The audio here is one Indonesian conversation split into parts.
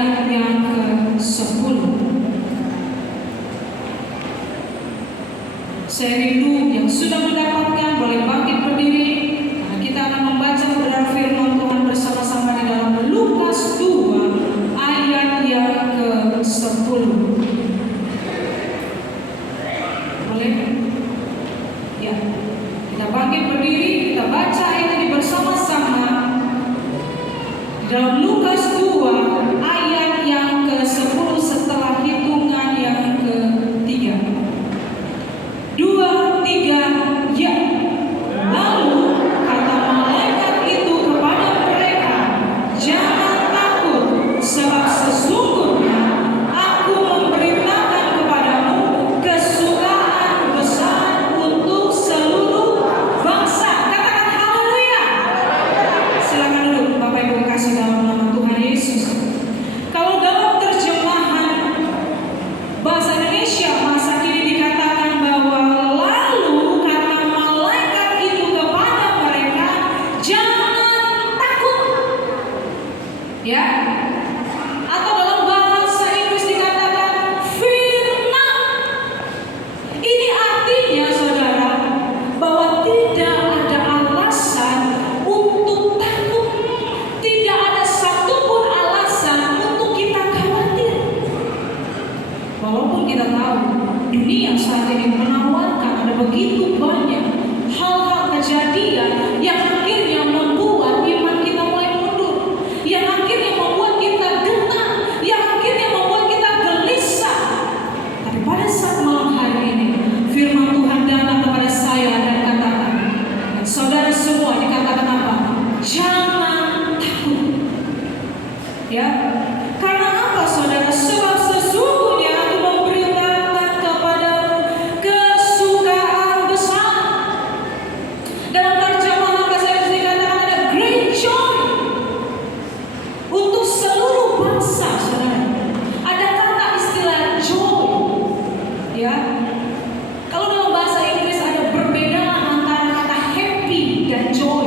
ayat yang ke-10. Saya rindu yang sudah mendapatkan boleh bangkit berdiri, karena kita akan membaca kebenaran firman Tuhan bersama-sama di dalam Lukas 2 ayat yang ke-10. Boleh? Ya, kita bangkit berdiri, kita baca ayat ini bersama-sama dalam Lukas 2 ayat yang ke-10 setelah hitungan yang ke-3. 2, 3, ya. Lalu kata malaikat itu kepada mereka, jangan takut, sebab sesungguhnya aku memberitakan kepadamu kesukaan besar untuk seluruh bangsa. Katakan haleluya. Silakan duduk Bapak Ibu kasih dalam nama Tuhan Yesus. Kalau dalam terjemahan bahasa Indonesia masa kini dikatakan bahwa lalu kata malaikat itu kepada mereka, jangan takut. Ya. Atau dalam bahasa Inggris dikatakan fear not. Ini artinya saudara bahwa tidak ada alasan untuk takut. Tidak ada satupun alasan untuk kita khawatir. Walaupun kita tahu dunia saat ini menawarkan ada begitu banyak hal-hal kejadian yang akhirnya membuat iman kita mulai mundur, yang akhirnya membuat kita gentar, yang akhirnya membuat kita gelisah. Tapi pada saat malam hari ini firman Tuhan datang kepada saya dan katakan, dan saudara semua dikatakan apa? Jangan takut. Ya, karena apa saudara? Sebab sesungguhnya aku memberitakan kepadamu kesukaan besar. Dalam terjemahan bahasa Inggris dikatakan ada great joy untuk seluruh bangsa, saudara. Ada kata istilah joy. Ya, kalau dalam bahasa Inggris ada perbedaan antara kata happy dan joy.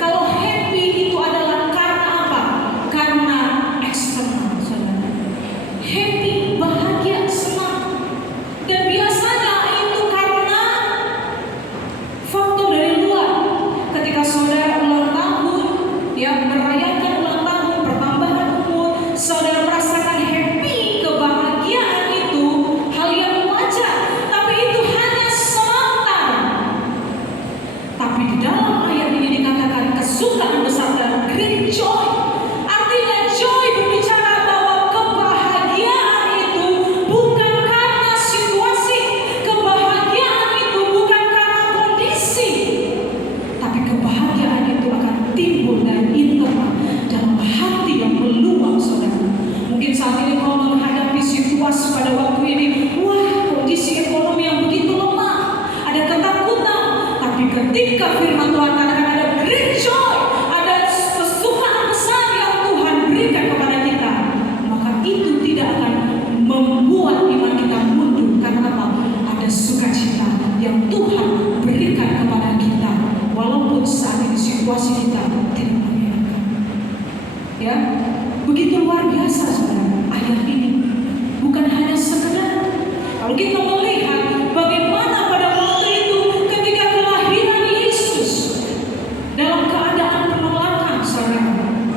Kalau happy itu adalah karena apa? Karena eksternal, saudara. Happy, bahagia, senang. Dan biasanya itu karena faktor dari luar. Ketika saudara ulang tahun, ya, merayakan ulang tahun, pertambahan umur, saudara merasakan happy, kebahagiaan itu hal yang wajar. Tapi itu hanya sementara. Tapi di dalam ayat ini dikatakan kesukaan besar dan great joy. Artinya joy berbicara bahwa kebahagiaan itu bukan karena situasi, kebahagiaan itu bukan karena kondisi, tapi kebahagiaan itu akan timbul dari internal, dalam hati yang meluap, saudara. Mungkin saat ini kau menghadapi situasi pada waktu ini, wah, kondisi ekonomi yang begitu lemah, ada ketakutan. Tapi ketika firman Tuhan katakan ada great joy, ada kesukaan besar yang Tuhan berikan kepada kita, maka itu tidak akan membuat iman kita mundur. Karena apa? Ada sukacita yang Tuhan berikan kepada kita, walaupun saat ini situasi kita tidak menyenangkan. Ya, begitu luar biasa saudara ayat ini. Bukan hanya sekedar, kalau kita melihat bagaimana pada waktu itu ketika kelahiran Yesus dalam keadaan penolakan, saudara.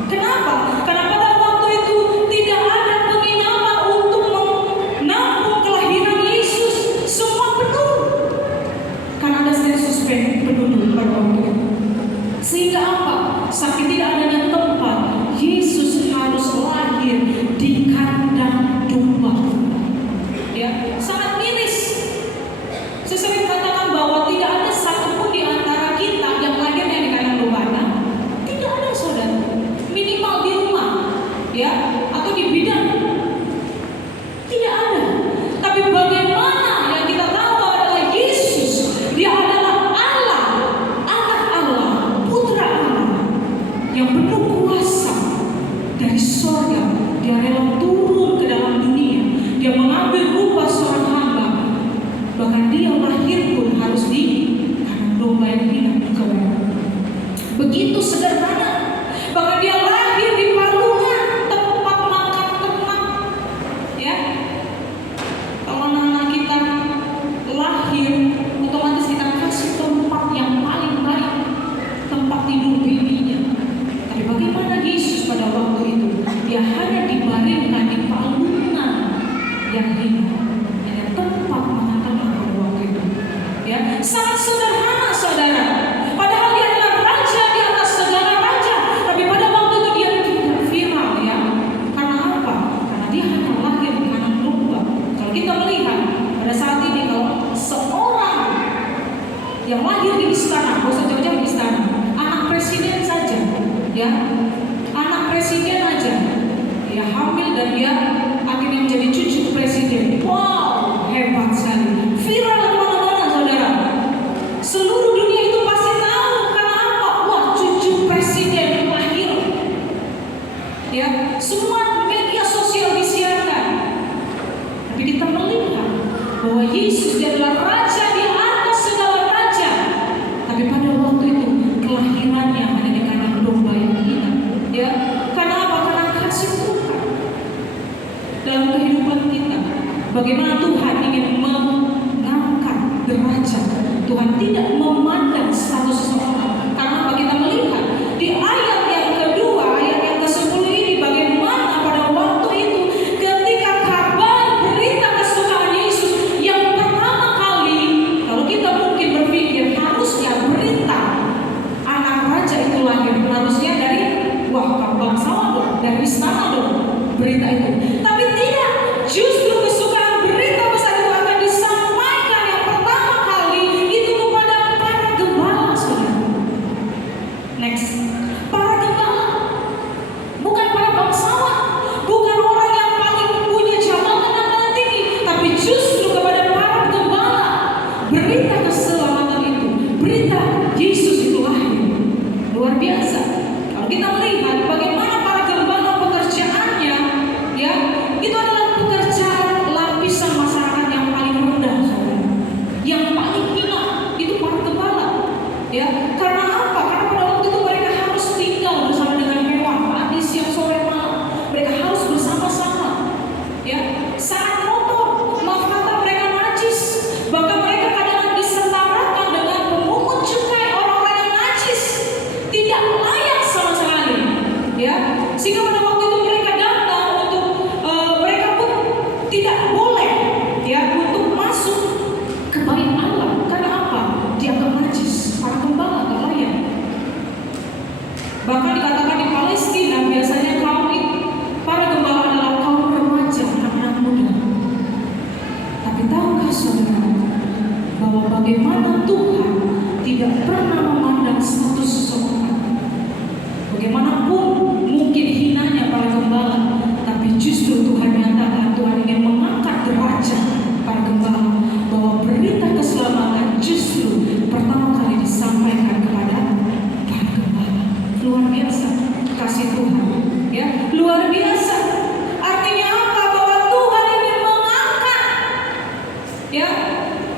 Kenapa? Karena pada waktu itu tidak ada penginapan untuk menampung kelahiran Yesus. Semua penuh. Karena ada sensus penduduk pada waktu itu. Sehingga apa? Saking tidak adanya tempat, Yesus harus lahir di kandang domba. Ya, sangat miris. Saya sering katakan bahwa tidak ada satupun di antara kita yang lahirnya di kandang domba. Tidak ada, saudara. Minimal di rumah, ya, atau di bidan. Tidak ada. Tapi bagaimana yang kita tahu adalah Yesus, Dia adalah Allah, anak Allah, putra Allah, yang penuh kuasa dari surga. Dia rela turun ke dalam dunia. Dia mengambil rupa seorang hamba. Bahkan Dia lahir pun harus di kandang domba yang hilang kewenangan. Begitu sederhana. Bahkan Dia lahir di palungan tempat makan yang hina, hanya tempat mengatakan pada waktu itu. Ya, sangat sederhana saudara. Padahal dia adalah raja di atas segala raja, tapi pada waktu itu dia tidak viral ya. Karena apa? Karena dia hanya lahir di kandang domba. Kalau kita melihat pada saat ini, kalau seorang yang lahir di istana, gak usah jauh-jauh di istana, anak presiden saja, ya, anak presiden aja, ya hamil dan dia akhirnya menjadi cucu presiden. Wow, hebat sekali, viral kemana-mana saudara. Seluruh dunia itu pasti tahu karena apa? Wah, cucu presiden lahir. Ya, semua media sosial disiarkan. Tapi kita melihat bahwa Yesus dia adalah raja di atas segala raja. Tapi pada waktu itu kelahirannya hanya di kandang domba yang hina. Ya, karena apa? Karena kasih Tuhan dalam kehidupan kita. Bagaimana Tuhan ingin mengangkat derajat. Tuhan tidak memandang status seseorang. Karena apa? Kita melihat di ayat yang kedua, ayat yang ke-10 ini, bagaimana pada waktu itu ketika kabar berita kesukaan Yesus yang pertama kali, kalau kita mungkin berpikir harusnya berita anak raja itu lahir, harusnya dari bangsawan dong, dari istana dong berita itu. Tapi tidak, justru kesukaan berita besar itu akan disampaikan yang pertama kali itu kepada para gembala, saudara. Next, para gembala, bukan para bangsawan, bukan orang yang paling punya jabatan yang paling tinggi, tapi justru kepada para gembala berita keselamatan itu, berita Yesus itu lahir. Luar biasa. Kalau kita melihat bagaimana para gembala pekerjaannya, ya, itu adalah pekerjaan lapisan masyarakat yang paling rendah, saudara. Yang paling hina itu para gembala, ya. Karena apa? Karena pada waktu itu mereka harus tinggal bersama dengan hewan, pagi, siang, sore, malam. Mereka harus bersama-sama, ya. Sangat kotor, maaf kata mereka najis. Bahkan mereka kadang disetarakan dengan pemungut cukai, orang-orang yang najis, tidak layak sama sekali, ya. Sehingga pada waktu itu mereka datang untuk mereka pun tidak boleh, ya, untuk masuk ke bait Allah. Karena apa? Dianggap najis, para gembala gak layak. Bahkan dikatakan di Palestina biasanya kaum itu, para gembala adalah kaum remaja, anak-anak muda. Tapi tahukah saudara bahwa bagaimana Tuhan tidak pernah memandang status seseorang? Bagaimanapun mungkin hinanya para gembala, tapi justru Tuhan nyatakan Tuhan ingin mengangkat derajat para gembala, bahwa berita keselamatan justru pertama kali disampaikan kepada para gembala. Luar biasa kasih Tuhan, ya, luar biasa. Artinya apa? Bahwa Tuhan ingin mengangkat, ya,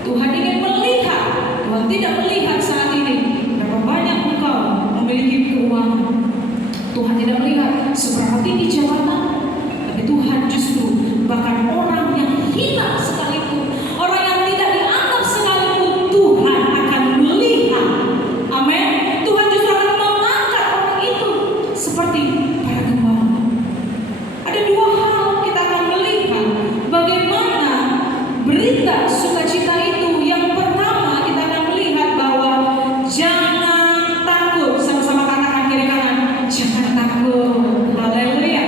Tuhan ingin melihat. Tuhan tidak melihat saat ini berapa banyak engkau memiliki keuangan. Tuhan tidak melihat seberapa tinggi jabatan, tapi Tuhan justru bahkan orang yang hina sekalipun, orang yang tidak dianggap sekalipun, Tuhan akan melihat. Amin. Tuhan justru akan mengangkat orang itu seperti para gembala. Ada dua hal kita akan melihat bagaimana berita sukacita itu. Yang pertama kita akan melihat bahwa jangan takut. Sama-sama katakan kiri kanan, jangan takut. Haleluya.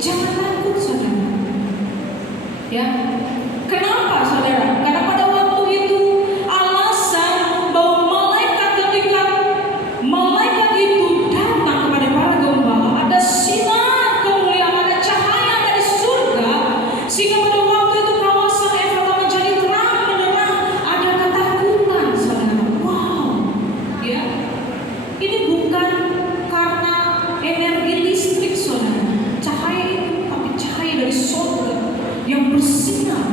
Jangan takut, saudara. Ya. Kenapa, saudara? Karena pada waktu itu alasan bahwa ketika malaikat itu datang kepada para gembala, ada sinar kemuliaan, ada cahaya dari surga, sehingga pada waktu itu kawasan Efrata menjadi terang benderang. Ada ketakutan, saudara. Wow, ya. Ini bukan karena energi listrik, saudara. Cahaya itu, tapi cahaya dari surga yang bersinar.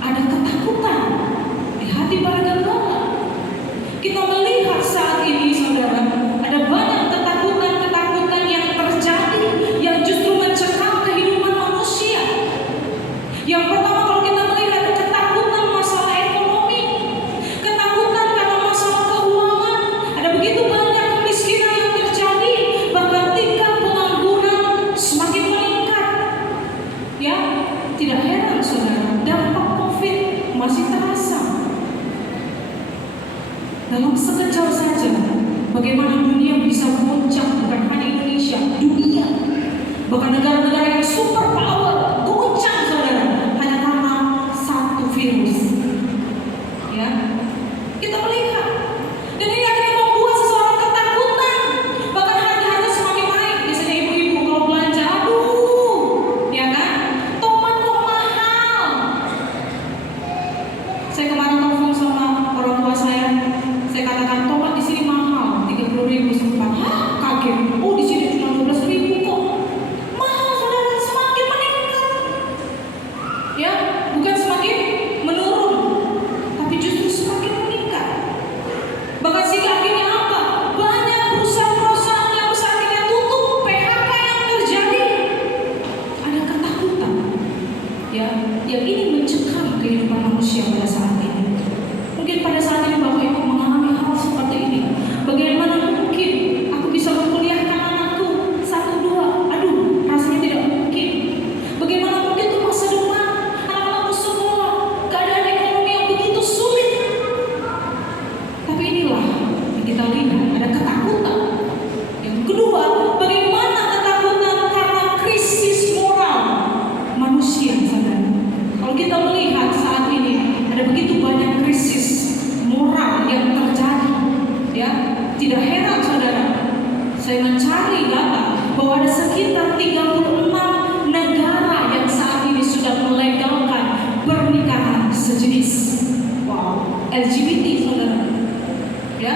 Ada ketakutan di hati para gembala. Kita melihat saat ini, saudara, ada banyak ketakutan yang terjadi, yang justru mencekam kehidupan manusia. Yang pertama, kalau kita melihat ketakutan masalah ekonomi, ketakutan karena masalah keuangan, ada begitu banyak kemiskinan yang terjadi, bahkan tingkat pengangguran semakin meningkat. Ya, tidak heran, dalam sekejap saja, bagaimana dunia bisa goncang, bukan hanya Indonesia, dunia, bahkan negara-negara yang super power goncang saudara, hanya karena satu virus. Ya, kita melihat, dan ini akhirnya membuat seseorang ketakutan, bahkan harga-harga semakin naik. Biasanya ibu-ibu kalau belanja, aduh, ya kan, tomat kok mahal. Saya kemarin telepon sama orang tua saya katakan tomat di sini mahal, 30.000 sempat. Hah, kaget. Oh, di sini cuma 12.000 kok. Mahal saudara, semakin meningkat. Ya, bukan semakin menurun, tapi justru semakin meningkat. Bahkan sehingga akhirnya apa? Banyak perusahaan-perusahaan yang besar akhirnya tutup, PHK yang terjadi. Ada ketakutan, ya, yang ini mencekam kehidupan manusia pada saat ini. Mungkin pada saat ini Bapak Ibu mengalami hal seperti ini. Bagaimana mungkin aku bisa memkuliahkan anakku 1-2? Aduh, rasanya tidak mungkin. Bagaimana mungkin untuk masa depan anak-anakku sekolah, keadaan ekonomi yang begitu sulit. Tapi inilah yang kita lihat, ada ketakutan. Yang kedua, bagaimana ketakutan karena krisis moral manusia, saudara. Kalau kita melihat saat ini ada begitu banyak krisis moral yang terjadi, ya, tidak heran saudara, saya mencari data bahwa ada sekitar 36 negara yang saat ini sudah melegalkan pernikahan sejenis. Wow, LGBT saudara, ya,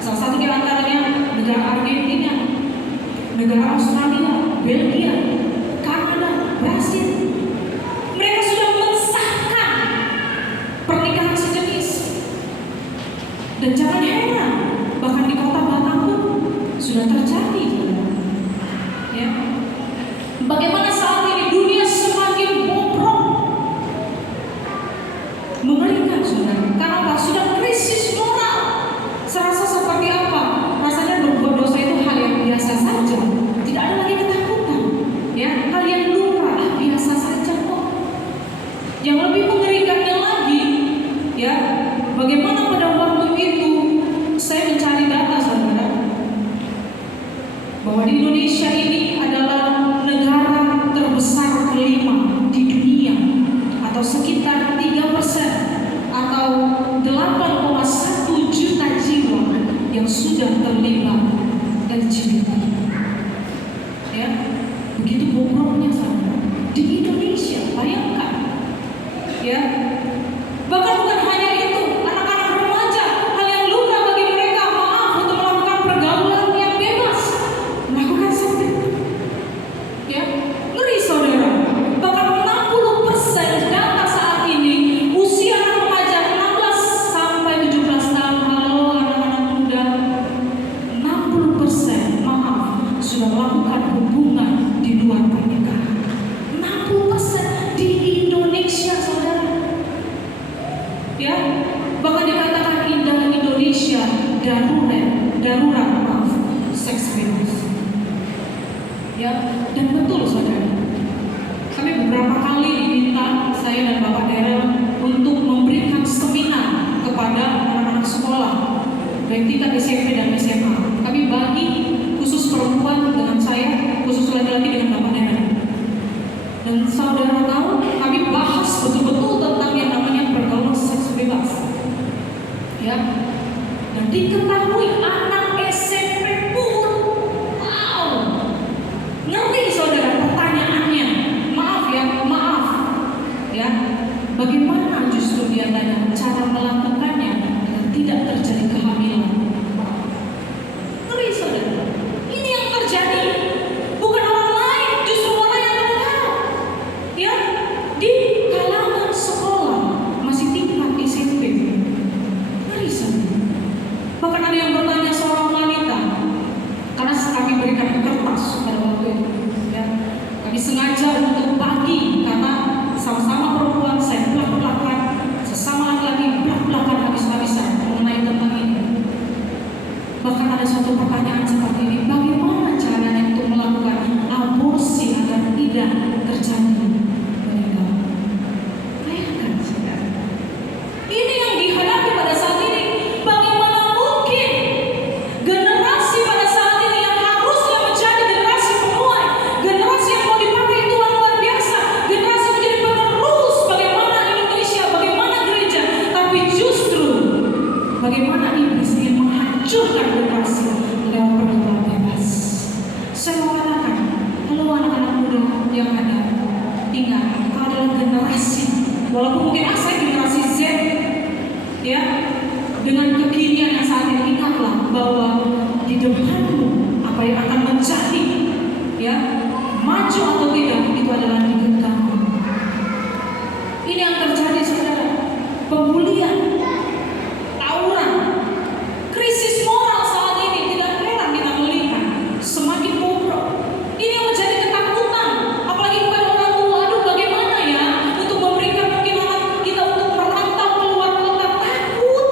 salah satu di antaranya negara Argentina, negara Australia, Belgia, Kanada, Brasil. Mereka sudah mensahkan pernikahan sejenis. Dan jangan heran, bahkan di kota Batam pun sudah terjadi. Ya. Bagaimana saat ini dunia semakin bobrok, mengerikan saudara. Karena apa? Sudah krisis moral. Serasa seperti apa? Rasanya berbuat dosa itu hal yang biasa saja. Tidak ada lagi ketakutan. Ya, hal yang lumrah, biasa saja kok. Yang lebih mengerikannya lagi, ya, bagaimana pada waktu itu saya mencari data saudara, bahwa di Indonesia ini adalah negara terbesar kelima di dunia, atau sekitar 3% atau 8,1 juta jiwa yang sudah terlibat LGBT. Ya, begitu bobroknya saudara di Indonesia, bayangkan. Ya, bahkan bukan hanya itu, anak-anak remaja, hal yang lumrah bagi mereka, maaf, untuk melakukan pergaulan yang bebas, melakukan seks. Ya, ngeri saudara. Bahkan 60% data saat ini usia anak remaja 16 sampai 17 tahun. Halo anak-anak muda, 60% maaf sudah melakukan hubungan di luar pernikahan. 60% di Indonesia saudara. Ya, bahkan dikatakan Indonesia darurat maaf, seks bebas. Ya, dan betul saudara. Kami beberapa kali diminta saya dan Bapak Daryl untuk memberikan seminar kepada anak-anak sekolah, baik tingkat SMP dan SMA. Kami bagi khusus perempuan dengan saya, khusus laki-laki dengan Bapak Daryl. Dan saudara tahu, kami bahas betul-betul tentang yang namanya pergaulan seks bebas. Ya, dan diketahui anak SMP pun, wow, ngeri saudara pertanyaannya. Maaf, ya, bagaimana justru dia tanya cara melakukannya agar tidak terjadi kehamilan. Ngeri saudara, ini yang terjadi. Bukan orang lain, justru orang yang terkenal. Ya, di kalangan sekolah masih tingkat SMP. Ngeri saudara. Bahkan ada yang bertanya seorang wanita, karena kami berikan kertas pada waktu itu. Ya, kami sengaja untuk bagi karena sama-sama perempuan, saya belak-belakan, sesama laki-laki belak-belakan habis-habisan mengenai tentang ini. ingat, engkau adalah generasi, walaupun mungkin saya generasi Z, ya, dengan kekinian yang saat ini, ingatlah bahwa di depanmu apa yang akan menjadi, ya, maju atau tidak, itu adalah di genggammu. Ini yang terjadi, saudara. Pemulihan, tawuran, krisis moral saat ini tidak heran kita melihat semakin bobrok. Ini yang menjadi ketakutan, apalagi kepada orang tua. Aduh, bagaimana ya untuk memberikan mungkin anak kita untuk merantau keluar kota. Takut,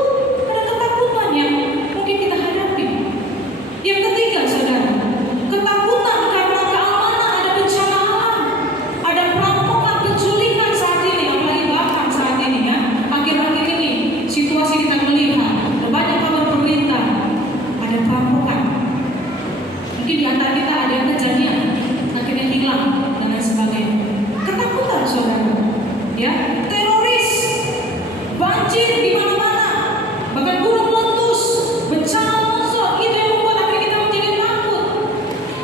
ada ketakutan yang mungkin kita hadapi. Yang ketiga, saudara, ketakutan karena keamanan. Ada bencana alam, ada perampokan, penculikan saat ini, apalagi bahkan saat ini, ya, akhir-akhir ini situasi kita melihat banyak kabar berita, ada perampokan. Mungkin di antara kita ada yang kejadian akhirnya hilang dan lain sebagainya. Ketakutan, saudara, ya, teroris, banjir di mana-mana, bahkan gunung meletus, bencana longsor. Itu yang membuat akhirnya kita menjadi takut.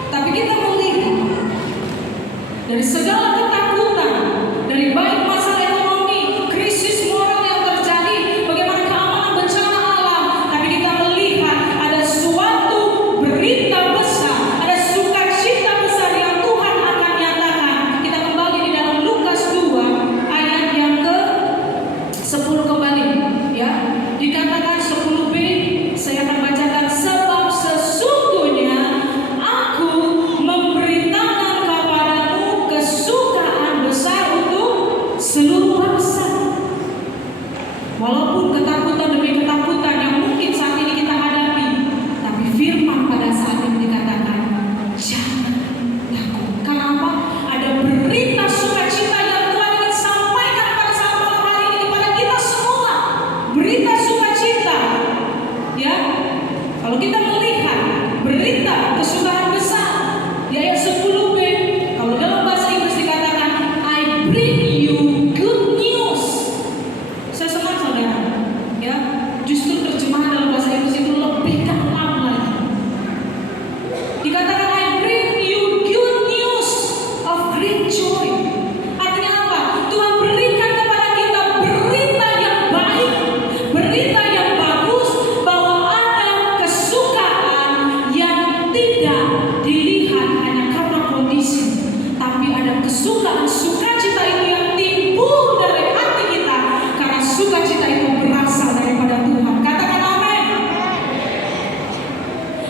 Tapi kita melihat dari segala ketakutan, dari baik masalah ekonomi, krisis moral yang terjadi, bagaimana keamanan bencana alam, tapi kita melihat ada suatu berita besar, ada sukacita besar yang Tuhan akan nyatakan. Kita kembali di dalam Lukas 2 ayat yang ke-10 kembali, ya. Dikatakan 10b, saya akan bacakan. Sebab sesungguhnya aku memberitakan kepadamu kesukaan besar untuk seluruh bangsa. Walaupun ketakutan demi ketakutan yang mungkin saat ini kita hadapi, tapi firman pada saat ini dikatakan jangan takut. Karena apa? Ada berita sukacita yang Tuhan ingin sampaikan pada saat malam hari ini kepada kita semua. Berita sukacita, ya. Kalau kita melihat berita kesukaan besar, di ayat 10b, kalau dalam bahasa Inggris dikatakan I bring you good news. Saya senang, saudara, ya. Justru terjemahan dalam bahasa Inggris itu lebih dalam lagi. Dikatakan I bring you good news of great joy. Artinya apa? Tuhan berikan kepada kita berita yang baik, berita yang bagus, bahwa ada kesukaan yang tidak dilihat hanya karena kondisi, tapi ada kesukaan, sukacita itu yang timbul dari hati kita, karena sukacita itu berasal daripada Tuhan. Katakan amin.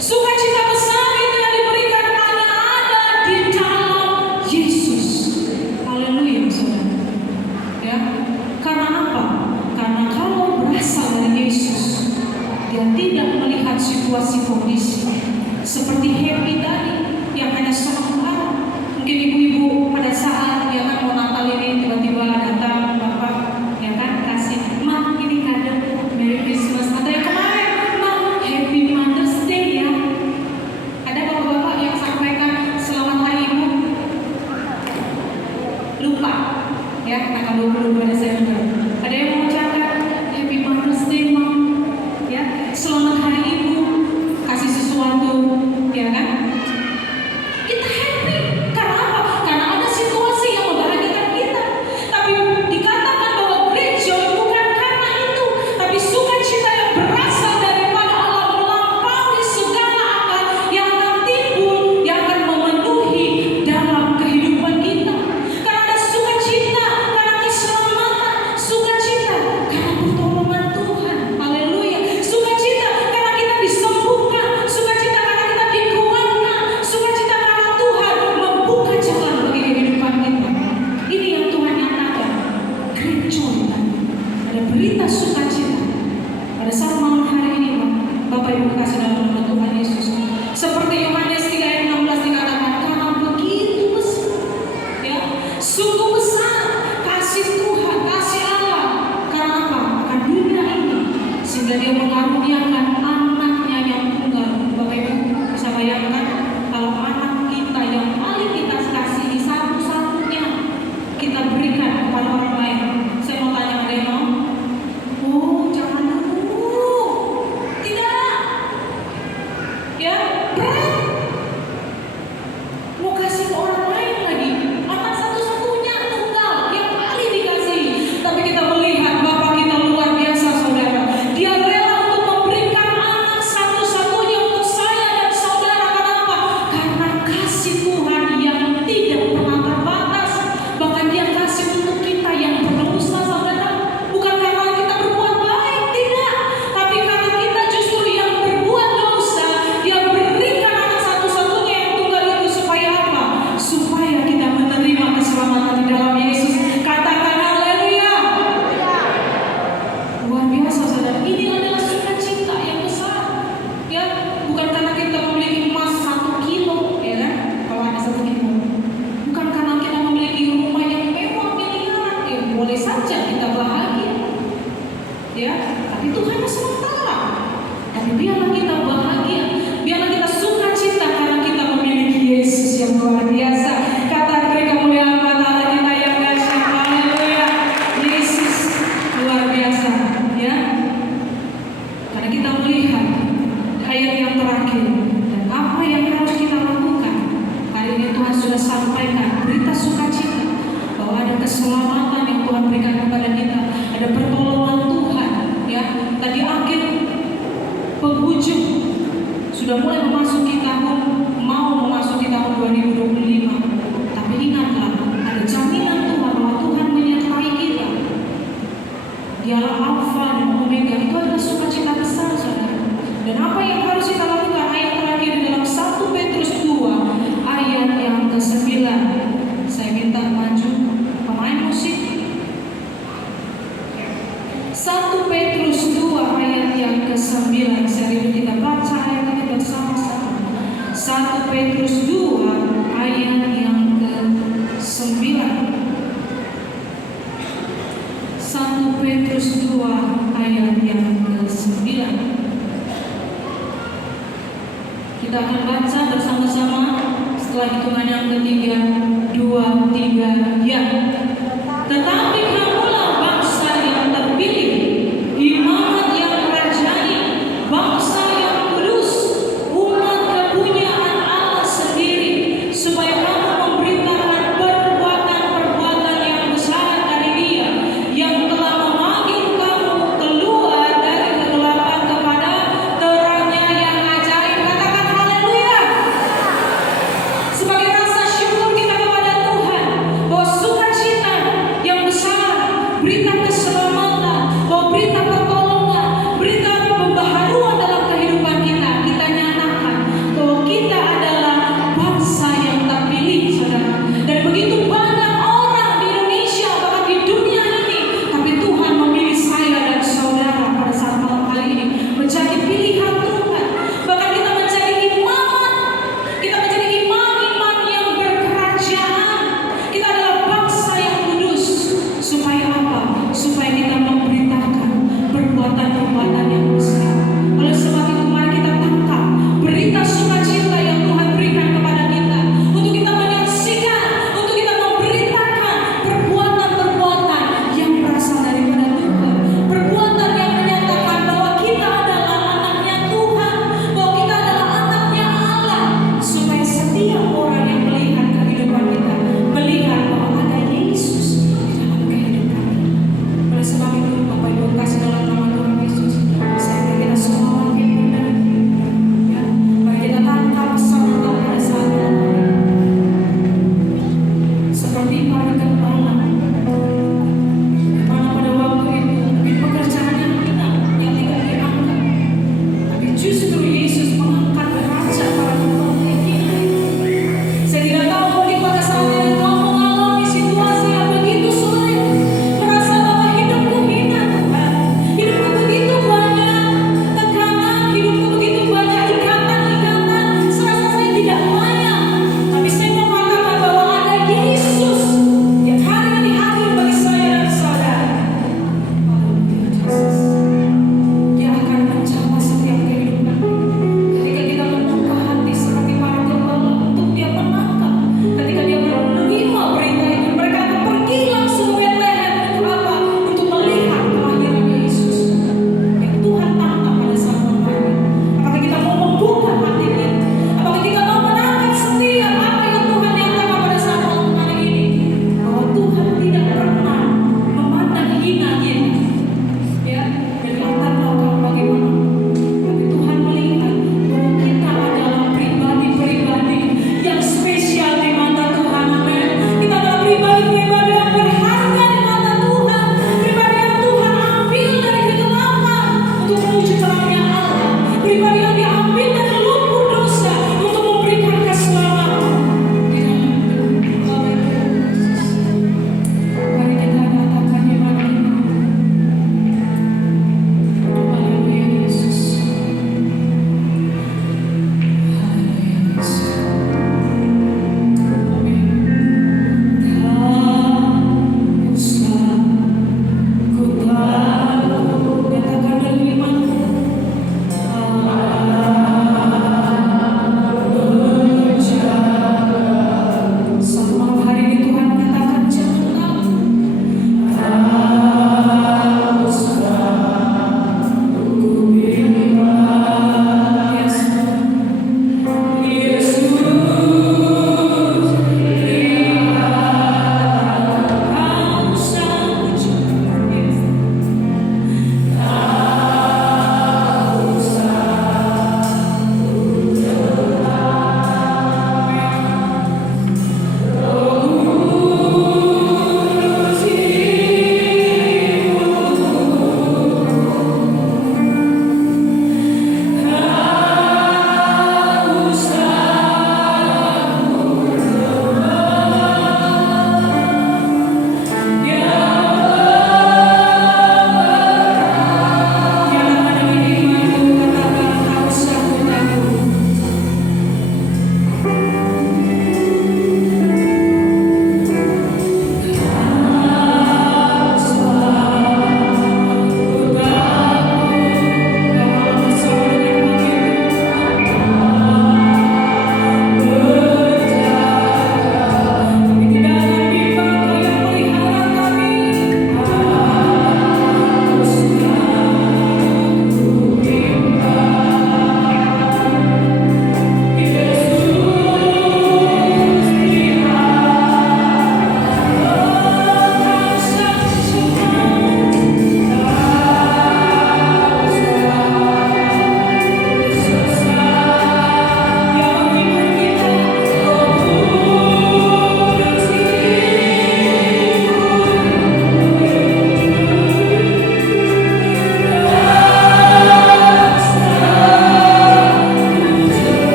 Sukacita besar itu yang diberikan hanya ada di dalam Yesus. Haleluya, saudara. Ya, karena apa? Karena kalau berasal dari Yesus, dia tidak melihat situasi kondisi. Seperti Happy tadi yang hanya sementara. Mungkin ibu-ibu pada saat ya kan mau Natal ini tiba-tiba datang bapak, ya kan, kasih, "Ma, ini kado, Merry Christmas." Atau yang kemarin, "Ma, Happy Mother's Day ya." Ada bapak-bapak yang sampaikan selamat hari ibu, lupa, ya, tanggal 22 Desember. Ada yang mengucapkan Happy Mother's Day, Mom, ya, selamat hari ibu, kasih sesuatu, ya kan? Kita happy. Karena apa? Karena ada situasi yang membahagiakan kita. Tapi dikatakan bahwa great joy bukan karena itu, tapi sukacita yang berasal daripada Allah melampaui segala akal yang akan timbul, yang akan memenuhi dalam kehidupan kita. Karena ada sukacita, karena keselamatan, sukacita karena pertolongan Tuhan. Haleluya. Sukacita karena kita disembuhkan, sukacita karena kita dikuatkan, sukacita karena Tuhan membuka jalan bagi kehidupan kita. Ini yang Tuhan nyatakan. Great joy. Ada berita sukacita pada saat malam hari ini, Bapak Ibu kasih dalam nama Tuhan Yesus. Seperti Yohanes 3 ayat 16 dikatakan, karena begitu besar, ya, sungguh besar kasih Tuhan, kasih Allah. Karena apa? Akan dunia ini, sehingga dia mengaruniakan anaknya yang tunggal. Bapak Ibu bisa bayangkan kalau anak kita yang paling kita kasihi satu-satunya kita berikan kepada orang lain. Saya mau tanya, ada yang mau? Oh, jangan dulu. Tidak. Ya, berat. Mau kasih ke orang lain lagi. Anak satu-satunya tuh keselamatan yang Tuhan berikan kepada kita, ada pertolongan Tuhan. Ya, tadi akhir penghujung sudah mulai memasuki mau memasuki tahun 2025. Tapi ingatlah, ada jaminan Tuhan bahwa Tuhan menyertai kita. Dialah Alfa dan Omega, itu adalah sukacita besar, saudara. Dan apa yang harus kita lakukan? Ayat terakhir di dalam 1 Petrus 2 ayat yang ke-9. Saya minta maju pemain musik. 1 Petrus 2 ayat yang ke-9. Saya rindu kita baca ayat ini bersama-sama. 1 Petrus 2 ayat yang ke-9. 1 Petrus 2 ayat yang ke-9. Kita akan baca bersama-sama setelah hitungan yang ketiga, 2, 3, ya. Tetapi kamulah bangsa yang terpilih, imamat yang merajani, bangsa yang kudus, umat kepunyaan Allah sendiri, supaya kamu memberitakan perbuatan-perbuatan yang besar dari Dia, yang telah memanggil kamu keluar dari kegelapan kepada terangnya yang ajaib. Katakan haleluya. Sebagai rasa syukur kita kepada Tuhan,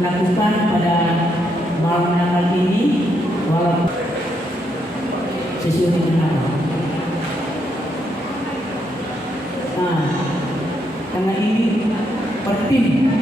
melakukan pada malam Natal ini walaupun sesuai dengan apa. Nah, karena ini penting.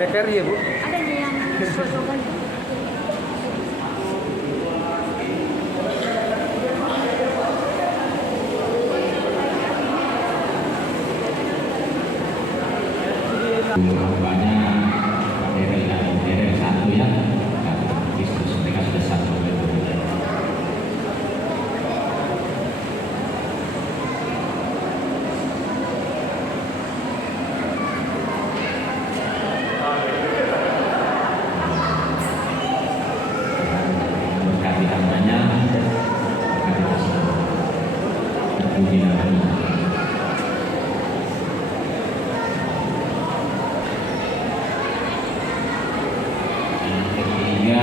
TKRI ya Bu? Adanya yang slogan itu. Banyak daerah satu ya, mereka sudah satu. Berkati namanya, berkati namanya. Ketiga,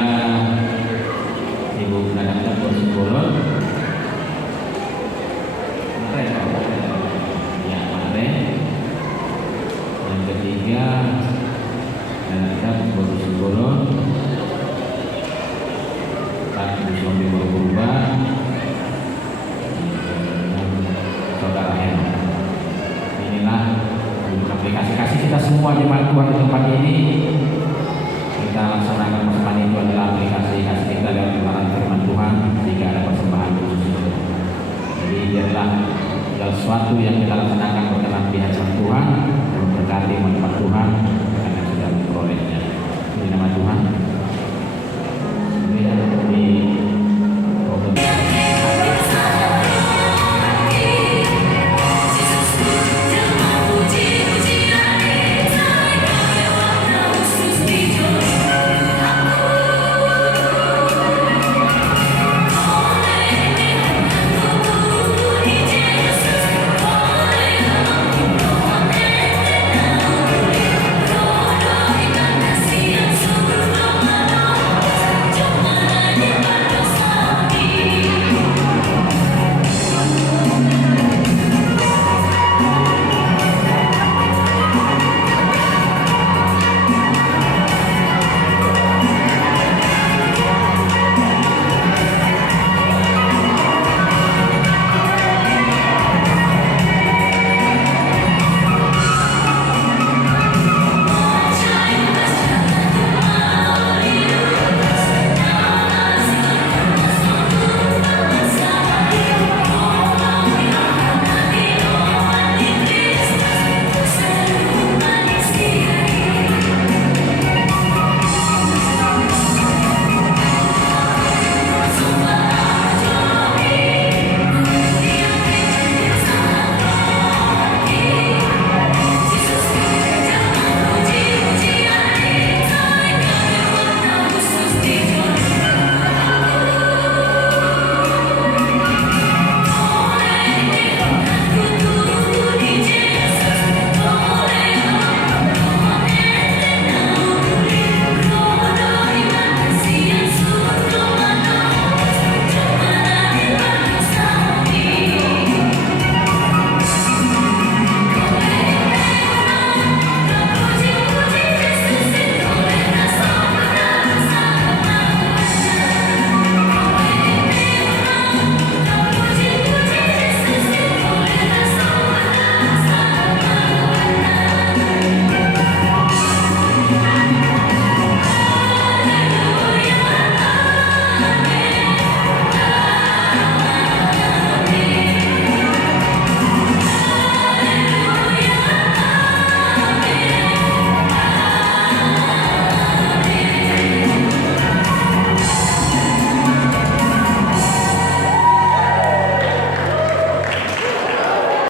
Ibu Kadangkan Borsingolon. Ya, kemarin. Yang ketiga, Kadangkan Borsingolon. Pak Suami berubah. Saudara M. Inilah aplikasi kita semua jemaat Tuhan di tempat ini. Kita laksanakan persembahan itu adalah aplikasi kasih kita dalam pembahasan firman Tuhan jika ada persembahan khusus. Jadi biarlah segala sesuatu yang kita laksanakan